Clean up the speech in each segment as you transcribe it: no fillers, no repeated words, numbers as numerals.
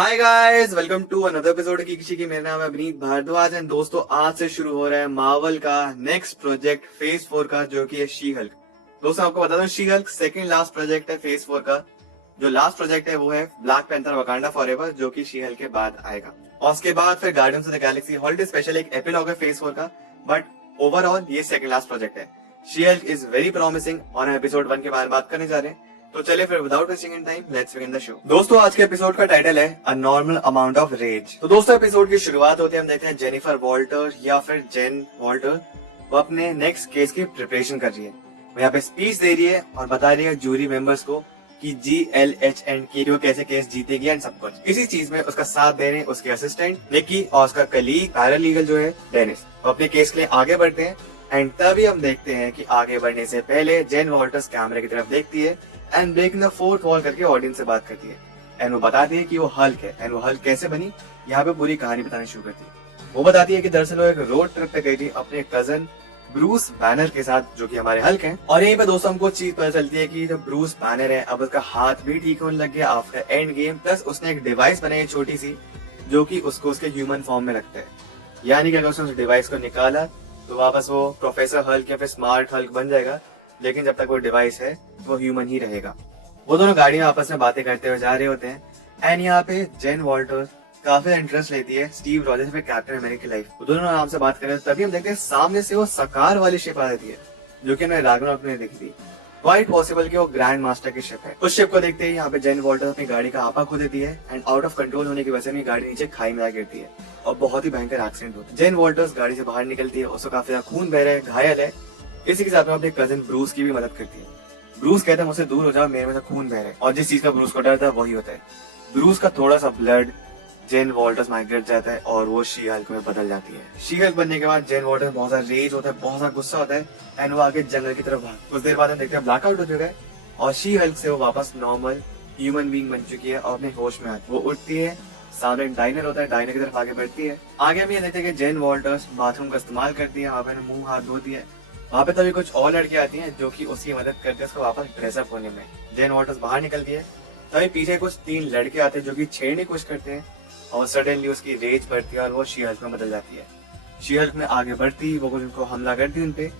Hi guys, welcome to another episode की किसी की। मेरा नाम है अभिनीत भारद्वाज एंड दोस्तों आज से शुरू हो रहा है मार्वल का नेक्स्ट प्रोजेक्ट फेज 4 का, जो कि है शी हल्क। दोस्तों आपको बता दूं, she Hulk second last project है फेज 4 का। जो लास्ट प्रोजेक्ट है वो है ब्लैक पैंथर वकांडा फॉरएवर, जो कि शी हल्क के बाद आएगा। और उसके बाद फिर guardians of the Galaxy holiday special एक एपिलॉग है फेज 4 का। बट ओवरऑल ये सेकंड लास्ट प्रोजेक्ट है। She Hulk is very promising और हम एपिसोड 1 के बारे में बात करने जा रहे हैं। तो चलिए फिर without wasting in time let's begin the show. दोस्तों आज के एपिसोड का टाइटल है a normal amount of rage. तो दोस्तों एपिसोड की शुरुआत होती है, हम देखते हैं जेनिफर वॉल्टर या फिर जेन वॉल्टर, वो अपने नेक्स्ट केस की प्रिपरेशन कर रही है। वो यहाँ पे स्पीच दे रही है और बता रही है जूरी मेंबर्स को कि GLHN की वो कैसे केस जीतेगी एंड सब कुछ। इसी चीज में उसका साथ दे रहे हैं उसके असिस्टेंट निकी और उसका कलीग पैरालीगल जो है डेनिस। वो अपने केस के लिए आगे बढ़ते हैं एंड तभी हम देखते हैं कि आगे बढ़ने से पहले जेन वॉल्टर्स कैमरे की तरफ देखती है and breaking the fourth wall करके ऑडियंस से बात करती है एंड वो बताती है कि वो हल्क है एंड वो हल्क कैसे बनी। यहाँ पे पूरी कहानी बतानी शुरू करती है। वो बताती है कि दरअसल वो एक रोड ट्रिप पे गई थी अपने कजन ब्रूस बैनर के साथ, जो कि हमारे हल्क हैं। और यहीं पे दोस्तों हमको चीज पता चलती है कि जो ब्रूस बैनर है अब उसका हाथ भी ठीक होने लग गया आफ्टर एंड गेम। प्लस उसने एक डिवाइस बनाई है छोटी सी, जो कि उसको उसके ह्यूमन फॉर्म में लगता है। यानी कि अगर उसने उस डिवाइस को निकाला तो वापस वो प्रोफेसर हल्क या फिर स्मार्ट हल्क बन जाएगा, लेकिन जब तक वो डिवाइस है वो ह्यूमन ही रहेगा। वो दोनों गाड़ी में आपस में बातें करते हुए जा रहे होते हैं एंड यहाँ पे जेन वॉल्टर्स काफी इंटरेस्ट लेती है स्टीव रॉजर्स पे कैप्टन अमेरिका की लाइफ। वो दोनों आराम से बात कर रहे हैं, तभी हम देखते हैं सामने से वो सकार वाली शिप आ जाती है, जो कि हमने रागनारॉक में देखी थी। क्वाइट पॉसिबल कि वो ग्रैंड मास्टर की शिप है। उस शिप को देखते ही यहाँ पे जेन वॉल्टर्स अपनी गाड़ी का आपा खो देती है एंड आउट ऑफ कंट्रोल होने की वजह से गाड़ी नीचे खाई में गिरती है और बहुत ही भयंकर एक्सीडेंट होता है। जेन वॉल्टर्स गाड़ी से बाहर निकलती है, उसको काफी ज्यादा खून बह रहा है, घायल है। इसी के साथ में अपने कजिन ब्रूस की भी मदद करती है। ब्रूस कहता है मुझसे दूर हो जाओ, मेरे में से खून बह रहा है। और जिस चीज का ब्रूस को डर था वही होता है। ब्रूस का थोड़ा सा ब्लड जेन वॉल्टर्स में गिर जाता है और वो शी हल्क में बदल जाती है। शी हल्क बनने के बाद जेन वॉल्टर्स बहुत सारा रेज होता है, बहुत सारा गुस्सा होता है एंड वो आगे जंगल की तरफ भाग। कुछ देर बाद हम देखते हैं ब्लैकआउट हो चुका है और शी हल्क से वो वापस नॉर्मल ह्यूमन बीइंग बन चुकी है और अपने होश में आती है। वो उठती है, सामने डाइनर होता है, डाइनर की तरफ आगे बढ़ती है। आगे हम ये देखते हैं कि जेन वॉल्टर्स बाथरूम का इस्तेमाल करती है, वहाँ पे मुंह हाथ धोती है। वहाँ पे तभी कुछ और लड़कियां आती हैं जो कि उसकी मदद करती है उसको वापस ड्रेसअप होने में। जेन वॉल्टर्स बाहर निकलती है, तभी पीछे कुछ 3 लड़के आते हैं जो कि छेड़ने की कोशिश करते हैं और सडनली उसकी रेज बढ़ती है और वो शी हल्क में बदल जाती है। शी हल्क में आगे बढ़ती, वो कुछ उनको हमला करती है उनपे।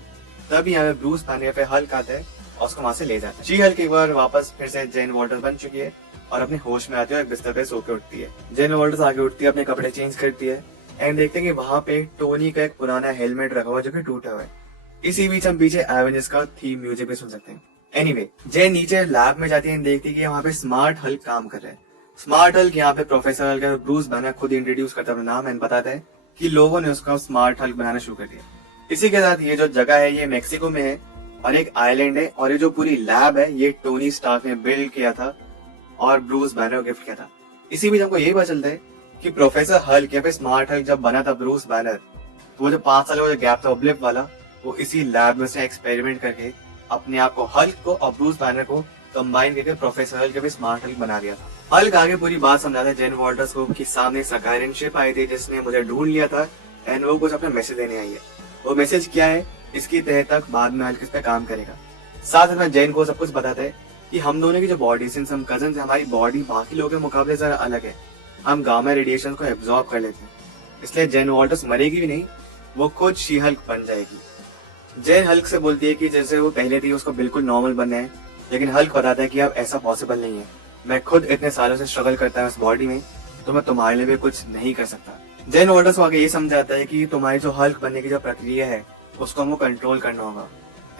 तभी यहाँ पे ब्रूस बैनर पे हल्क आता है और उसको वहां से ले जाता है। शी हल्क एक बार वापस फिर से जेन वॉल्टर्स बन चुकी है और अपने होश में आती है और बिस्तर पे सो के उठती है। जेन वॉल्टर्स आगे उठती है, अपने कपड़े चेंज करती है एंड देखते हैं कि वहां पे टोनी का एक पुराना हेलमेट रखा हुआ है जो कि टूटा हुआ है। इसी बीच हम पीछे एवेंजर्स का थीम म्यूजिक भी सुन सकते हैं। एनीवे, जेन नीचे लैब में जाती है, देखती है कि वहाँ पे स्मार्ट हल्क काम कर रहा है। स्मार्ट हल्क यहाँ पे प्रोफेसर हल्क है, ब्रूस बैनर खुद इंट्रोड्यूस करता है अपना नाम एंड बताता है कि लोगों ने उसका स्मार्ट हल्क बनाना शुरू कर दिया। इसी के साथ ये जो जगह है ये मेक्सिको में है और एक आइलैंड है और ये जो पूरी लैब है ये टोनी स्टार्क ने बिल्ड किया था और ब्रूस बैनर को गिफ्ट किया था। इसी बीच हमको ये पता चलता है कि प्रोफेसर हल्क या फिर स्मार्ट हल्क जब बना था ब्रूस बैनर, तो वो जो 5 साल का गैप था ब्लिप वाला, वो इसी लैब में से एक्सपेरिमेंट करके अपने आप को हल्क को और ब्रूस बैनर को कंबाइन करके प्रोफेसर हल्क के भी स्मार्ट हल्क बना दिया था। हल्क आगे पूरी बात समझाता है जेन वॉल्टर्स को कि सामने सकारियन शिप आई थी जिसने मुझे ढूंढ लिया था एंड वो कुछ अपना मैसेज देने आई है। वो मैसेज क्या है इसकी तह तक बाद में हल्क इस पे काम करेगा। साथ में जेन को सब कुछ बताता है कि हम दोनों की जो बॉडी सिंस हम कजन है, हमारी बॉडी बाकी लोगों के मुकाबले जरा अलग है। हम गामा रेडिएशन को एब्जॉर्ब कर लेते हैं, इसलिए जेन वॉल्टर्स मरेगी भी नहीं, वो खुद शी हल्क बन जाएगी। जेन हल्क से बोलती है कि जैसे वो पहले थी उसको बिल्कुल नॉर्मल बनना है, लेकिन हल्क बताता है कि अब ऐसा पॉसिबल नहीं है। मैं खुद इतने सालों से स्ट्रगल करता हूँ इस बॉडी में, तो मैं तुम्हारे लिए भी कुछ नहीं कर सकता। जेन वॉल्टर्स को आगे ये समझाता है कि तुम्हारी जो हल्क बनने की जो प्रक्रिया है उसको हमको कंट्रोल करना होगा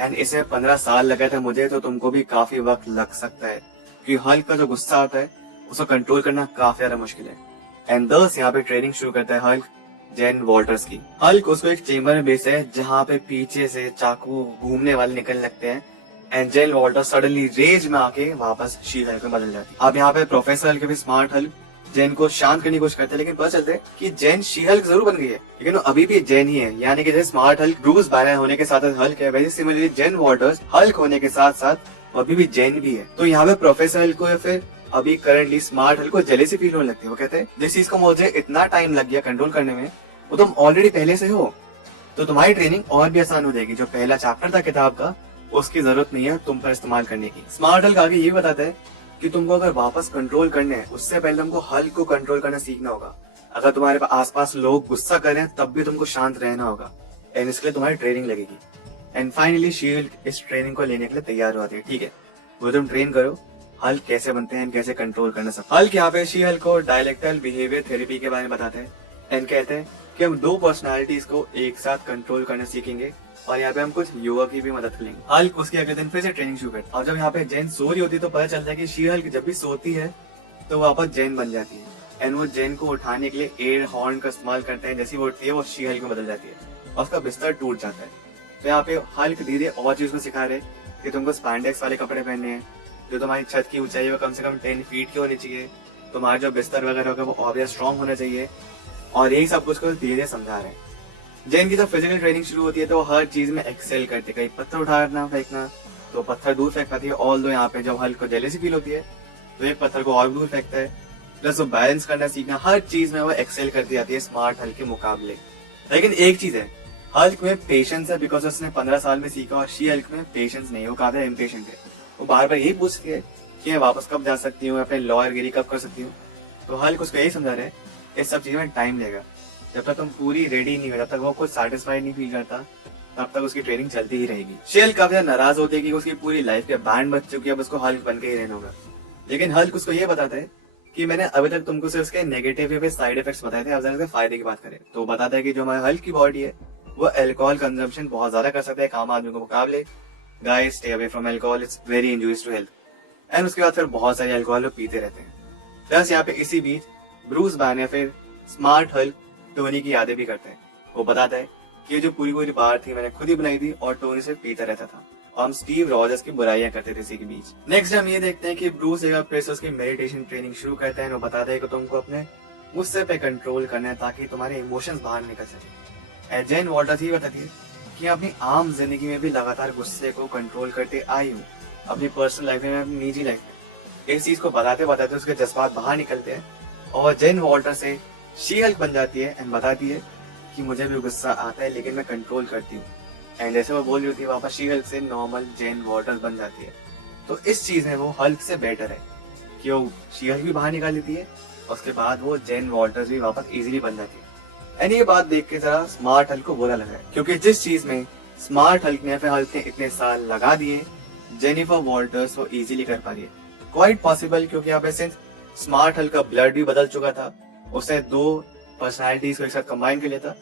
एंड इसे 15 साल लगा था मुझे, तो तुमको भी काफी वक्त लग सकता है क्योंकि हल्क का जो गुस्सा आता है उसको कंट्रोल करना काफी ज्यादा मुश्किल है। एंड दस यहाँ पे ट्रेनिंग शुरू करता है हल्क जेन वॉल्टर्स की। हल्क उसको एक चेम्बर में भेजता है जहाँ पे पीछे से चाकू घूमने वाले निकलने लगते हैं and Jen Walters suddenly rage में आके वापस शी हल्क में बदल जाती है। अब यहाँ पे प्रोफेसर हल्क भी स्मार्ट हल्क जेन को शांत करने की कोशिश करते हैं, लेकिन पता चलता है कि जेन शी हल्क जरूर बन गई है, लेकिन वो अभी भी जेन ही है। यानी कि जैसे स्मार्ट हल्क ब्रूस बैनर होने के साथ हल्क है, वैसे सिमिलरली जेन वॉल्टर्स हल्क होने के साथ साथ अभी भी जेन भी है। तो यहाँ पे प्रोफेसर हल्क को या फिर अभी करंटली स्मार्ट हल्क को जेलेसी फील होने लगती है। वो कहते हैं जिस चीज को मुझे इतना टाइम लग गया कंट्रोल करने में, वो तुम ऑलरेडी पहले से हो, तो तुम्हारी ट्रेनिंग और भी आसान हो जाएगी। जो पहला चैप्टर था किताब का उसकी जरूरत नहीं है तुम पर इस्तेमाल करने की। स्मार्ट हल्क आगे ये बताता है कि तुमको अगर वापस कंट्रोल करने हैं उससे पहले तुमको हल्क को कंट्रोल करना सीखना होगा। अगर तुम्हारे आसपास लोग गुस्सा कर रहे हैं तब भी तुमको शांत रहना होगा, एंड इसके लिए तुम्हारी ट्रेनिंग लगेगी। एंड फाइनली शी हल्क इस ट्रेनिंग को लेने के लिए तैयार हो जाती है। ठीक है, वो तुम ट्रेन करो हल्क कैसे बनते हैं, कैसे कंट्रोल करना सब। हल्क यहाँ पे शी हल्क को डायलेक्टल बिहेवियर थेरेपी के बारे में बताते हैं एंड कहते हैं कि हम दो पर्सनालिटीज को एक साथ कंट्रोल करना सीखेंगे और यहाँ पे हम कुछ योगा की भी मदद लेंगे। हल्क उसके अगले दिन फिर से ट्रेनिंग शुरू करती है और जब यहाँ पे जैन सो रही होती है तो पता चलता है कि शी हल्क जब भी सोती है तो वापस जैन बन जाती है एंड वो जैन को उठाने के लिए एयर हॉर्न का इस्तेमाल करते हैं। जैसी वो उठती है वो शी हल्क में बदल जाती है और उसका बिस्तर टूट जाता है। तो यहाँ पे हल्क धीरे और चीज को सिखा रहे कि तुमको स्पैंडेक्स वाले कपड़े पहनने हैं, जो तुम्हारी छत की ऊंचाई वो कम से कम 10 फीट की होनी चाहिए, तुम्हारा जो बिस्तर वगैरह होगा वो और स्ट्रॉन्ग होना चाहिए, और यही सब कुछ को धीरे समझा रहे हैं। जैन की जब फिजिकल ट्रेनिंग शुरू होती है तो हर चीज में एक्सेल करते, कहीं पत्थर उठाना फेंकना तो पत्थर दूर फेंक पाती है। ऑल दो यहाँ पे जब हल्क को जेलेसी फील होती है तो एक पत्थर को और दूर फेंकता है। प्लस वो बैलेंस करना सीखना, हर चीज में वो एक्सेल करती जाती है स्मार्ट हल्क के मुकाबले। लेकिन एक चीज है, हल्क में पेशेंस है बिकॉज उसने 15 साल में सीखा, और शी हल्क में पेशेंस नहीं है, वो काफी इम्पेशेंट है। वो बार बार यही पूछती है कि मैं वापस कब जा सकती हूँ, अपने लॉयर गिरी कब कर सकती हूँ। तो हल्क उसको यही समझा रहे हैं इस सब चीजों में टाइम लगेगा, जब तक तुम पूरी रेडी नहीं हो, जब तक वो कुछ सेटिस्फाइड नहीं फील करता तब तक उसकी ट्रेनिंग चलती ही रहेगी। शी हल्क काफी नाराज होती है कि उसकी पूरी लाइफ के बैंड बच चुकी है, अब उसको हल्क बन के ही रहना होगा। लेकिन हल्क उसको ये बताता है कि मैंने अभी तक तुमको सिर्फ उसके नेगेटिव या साइड इफेक्ट्स बताए थे, अब जरा फायदे की बात करें तो बताता है कि जो हमारे हल्क की बॉडी है वो अल्कोहल कंजम्पशन बहुत ज्यादा कर सकता है काम आदमी के मुकाबले। Guys stay away from alcohol, it's very injurious to health. And उसके बाद फिर बहुत सारे अल्कोहल पीते रहते हैं। प्लस यहाँ पे इसी बीच ब्रूस बैनर फिर स्मार्ट हल्क टोनी की यादें भी करते हैं। वो बताता है कि ये जो पूरी पूरी बार थी मैंने खुद ही बनाई थी और टोनी से पीता रहता था और हम स्टीव रॉजर्स की बुराइयां करते थे इसी के बीच। नेक्स्ट हम ये देखते हैं कि ब्रूस एक प्रेसर्स की मेडिटेशन ट्रेनिंग शुरू करते हैं। वो बताता है कि तुमको अपने गुस्से पे कंट्रोल करना है ताकि तुम्हारे इमोशंस बाहर निकल सके। जैन वॉल्टर्स ही बताती है कि अपनी आम जिंदगी में भी लगातार गुस्से को कंट्रोल करते आई हूँ, अपनी पर्सनल लाइफ में, अपनी निजी लाइफ में। इस चीज को बताते बताते उसके जज्बात बाहर निकलते हैं और जैन वॉल्टर से शी हल्क बन जाती है एंड बताती है कि मुझे भी गुस्सा आता है लेकिन मैं कंट्रोल करती हूँ। एंड जैसे वो बोल रही होती है वापस शी हल्क से नॉर्मल जैन वॉल्टर्स बन जाती है। तो इस चीज में वो हल्क से बेटर है कि वो शी हल्क भी बाहर निकाल लेती है, उसके बाद वो जैन वॉल्टर्स भी वापस इजीली बन जाती है। एंड ये बात देख के जरा स्मार्ट हल्क को बुरा लग रहा है, क्योंकि जिस चीज में स्मार्ट हल्क ने फिर हल्क ने इतने साल लगा दिए जेनिफर वॉल्टर्स वो इजीली कर पा रही है। क्वाइट पॉसिबल, क्योंकि यहाँ पे सिंस स्मार्ट हल्क का ब्लड भी बदल चुका था, उसने दो पर्सनालिटीज को एक साथ कंबाइन कर लिया था,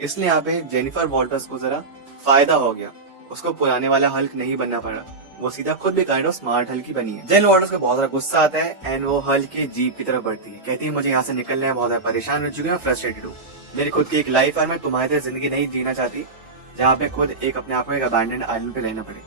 इसलिए यहाँ पे जेनिफर वॉल्टर्स को जरा फायदा हो गया, उसको पुराने वाला हल्क नहीं बनना पड़ा, वो सीधा खुद भी काइंड ऑफ स्मार्ट हल्क ही बनी है। जेन वॉल्टर्स को बहुत ज्यादा गुस्सा आता है एंड वो हल्क की जीप की तरफ बढ़ती है, कहती है मुझे यहाँ से निकलना है, बहुत ज्यादा परेशान हो चुकी हूँ, फ्रस्ट्रेटेड हूँ, मेरी खुद की एक लाइफ है, मैं तुम्हारी तरह जिंदगी नहीं जीना चाहती जहाँ पे खुद एक अपने आप को एक अबैंडन्ड आइलैंड पे रहना पड़े।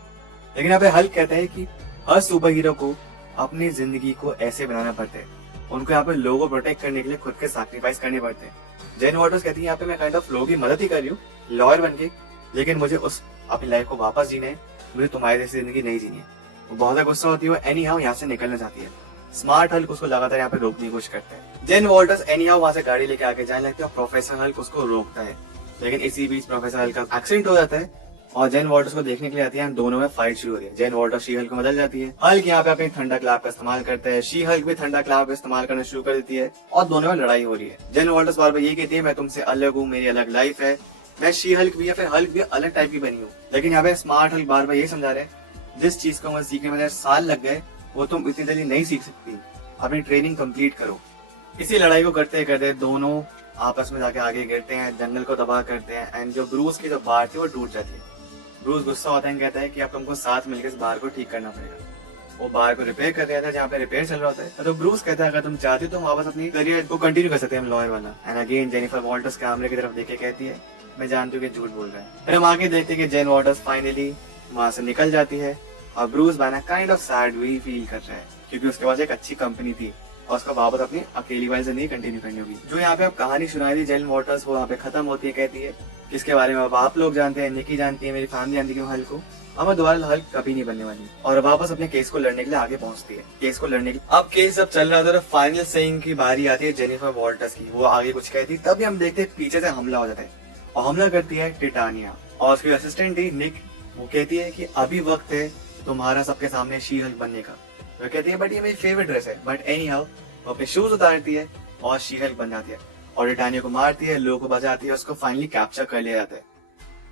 लेकिन यहाँ पे हल्क कहता है कि हर सुपर हीरो को अपनी जिंदगी को ऐसे बनाना पड़ता है, उनको यहाँ पे लोगों को प्रोटेक्ट करने के लिए खुद के सैक्रिफाइस करने पड़ते हैं। जेन वॉल्टर्स कहती है यहाँ पे मैं काइंड ऑफ लोगों की मदद ही कर रही हूँ लॉयर बन के, लेकिन मुझे उस अपनी लाइफ को वापस जीना है, मुझे तुम्हारी जैसी जिंदगी नहीं जीनी है। वो बहुत ज्यादा गुस्सा होती है, वो एनी हाउ यहाँ से निकलना चाहती है। स्मार्ट हल्क उसको लगातार यहाँ पे रोकने की कोशिश करता है। जेन वॉल्टर्स एनी हाउ वहां से गाड़ी लेके आगे जाने लगती है और प्रोफेसर हल्क उसको रोकता है, लेकिन इसी बीच प्रोफेसर हल्क का एक्सीडेंट हो जाता है और जेन वॉल्टर्स को देखने के लिए आती है। दोनों में फाइट शुरू हो रही है। जेन वॉल्टर्स शी हल्क को बदल जाती है, हल्क यहाँ पे अपनी थंडर क्लैप का इस्तेमाल करता है, शी हल्क भी थंडर क्लैप का इस्तेमाल करना शुरू कर देती है और दोनों में लड़ाई हो रही है। जेन वॉल्टर्स बार बार ये कहती है मैं तुमसे अलग हूँ, मेरी अलग लाइफ है, मैं शी हल्क भी या फिर हल्क भी अलग टाइप की बनी हूँ। लेकिन यहाँ पे स्मार्ट हल्क बार बार ये समझा रहे हैं जिस चीज को मुझे सीखने में साल लग गए वो तुम इतनी जल्दी नहीं सीख सकती, अपनी ट्रेनिंग कंप्लीट करो। इसी लड़ाई को करते करते दोनों आपस में जाके आगे गिरते हैं, जंगल को तबाह करते हैं एंड जो ब्रूस की जो बार थी वो टूट जाती है। ब्रूस गुस्सा होता है, कहता है कि अब तुमको साथ मिलकर इस बार को ठीक करना पड़ेगा। वो बार को रिपेयर कर रहा था जहाँ पे रिपेयर चल रहा होता है। तो ब्रूस कहता है अगर तुम चाहते हो तो वापस अपनी करियर को कंटिन्यू कर सकते हैं हम लॉयर वाला। एंड अगेन जेनिफर वॉल्टर्स कैमरे की तरफ देख के कहती है मैं जानती हूँ कि झूठ बोल रहा है। फिर हम आगे देखते हैं कि जेन वॉल्टर्स फाइनली वहां से निकल जाती है और Bruce banner kind of sad भी फील कर रहा है, क्योंकि उसके पास एक अच्छी कंपनी थी और उसका वापस अपनी अकेली वाली जिंदगी कंटिन्यू करनी होगी। जो यहाँ पे आप कहानी सुनाई थी जेन वॉल्टर्स वो यहाँ पे खत्म होती है। कहती है इसके बारे में अब आप लोग जानते हैं, निकी जानती है, मेरी फैमिली जानती है हल्क को, अब मैं दोबारा हल्क कभी नहीं बनने वाली। और वापस अपने केस को लड़ने के लिए आगे पहुंचती है। केस को लड़ने की अब केस जब चल रहा था तो फाइनल सेइंग की बारी आती है जेनिफर वॉल्टर्स की। वो आगे कुछ कहती है, तभी हम देखते हैं पीछे से हमला हो जाता है और हमला करती है टिटानिया और उसकी असिस्टेंट ही निक। वो कहती है कि अभी वक्त है तुम्हारा सबके सामने शी हल्क बनने का। वो कहती है बट ये मेरी फेवरेट ड्रेस है, बट एनी हाउ वो अपने शूज उतारती है और शी हल्क बन जाती है और ब्रिटानिया को मारती है, लोगों को बचाती है, उसको फाइनली कैप्चर कर लिया जाता है।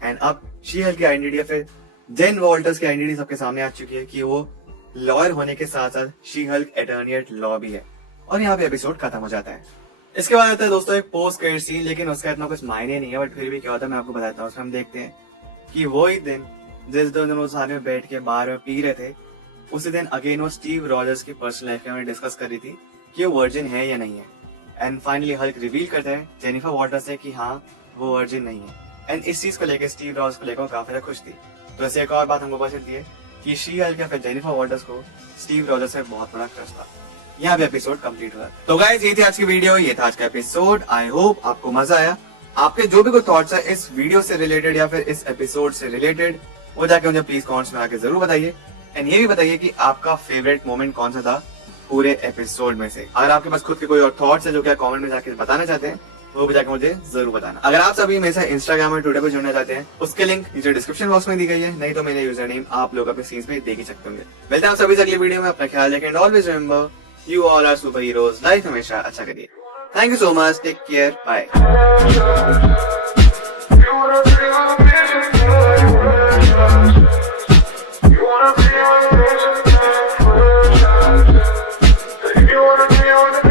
एंड अब शी हल्क की आइडेंटिटी फिर जेन वॉल्टर्स की आइडेंटिटी सबके सामने आ चुकी है कि वो लॉयर होने के साथ साथ She Hulk attorney at law भी है। और यहाँ पे एपिसोड खत्म हो जाता है। इसके बाद आता है दोस्तों एक पोस्ट क्रेडिट सीन, लेकिन उसका इतना कुछ मायने नहीं है, बट फिर भी क्या होता है मैं आपको बताता हूँ। उसमें हम देखते हैं कि वही दिन जिस दिन वो सारे में बैठ के बार में पी रहे थे, उसी दिन अगेन वो स्टीव रॉजर्स की पर्सनल लाइफ के बारे में डिस्कस कर रही थी कि वो वर्जिन है या नहीं है। एंड फाइनली हल्क रिवील करता है जेनिफर वॉटर्स से कि हाँ वो वर्जिन नहीं है। एंड इस चीज को लेकर स्टीव रॉजर्स को लेकर काफी ज्यादा खुश थी। तो ऐसे एक और बात हमको पता चलती है कि शी हल्क या फिर जेनिफर वॉटर्स को स्टीव रॉजर्स से बहुत बड़ा क्रश था। यहाँ पे एपिसोड कंप्लीट हुआ। तो गाइस ये थी आज की वीडियो, ये था आज का एपिसोड। आई होप आपको मजा आया। आपके जो भी कोई थॉट्स है इस वीडियो से रिलेटेड या फिर इस एपिसोड से रिलेटेड, वो जाके मुझे प्लीज कमेंट्स में आके जरूर बताइए। एंड ये भी बताइए कि आपका फेवरेट मोमेंट कौन सा था पूरे एपिसोड में से। अगर आपके पास खुद के कोई और थॉट्स है जो क्या कमेंट में जाके बताना चाहते हैं, वो भी जाके मुझे जरूर बताना। अगर आप सभी में से इंस्टाग्राम और ट्विटर पर जुड़ना चाहते हैं, उसके लिंक नीचे डिस्क्रिप्शन बॉक्स में दी गई है, नहीं तो मेरे यूजर नेम आप लोग अपने सीन्स में देख ही सकते होंगे। मिलते हैं आप सभी से अगली वीडियो में। अपना ख्याल रखें and always remember you all are super heroes. Life हमेशा अच्छा करिए। Thank you so much, take care, bye. You wanna be on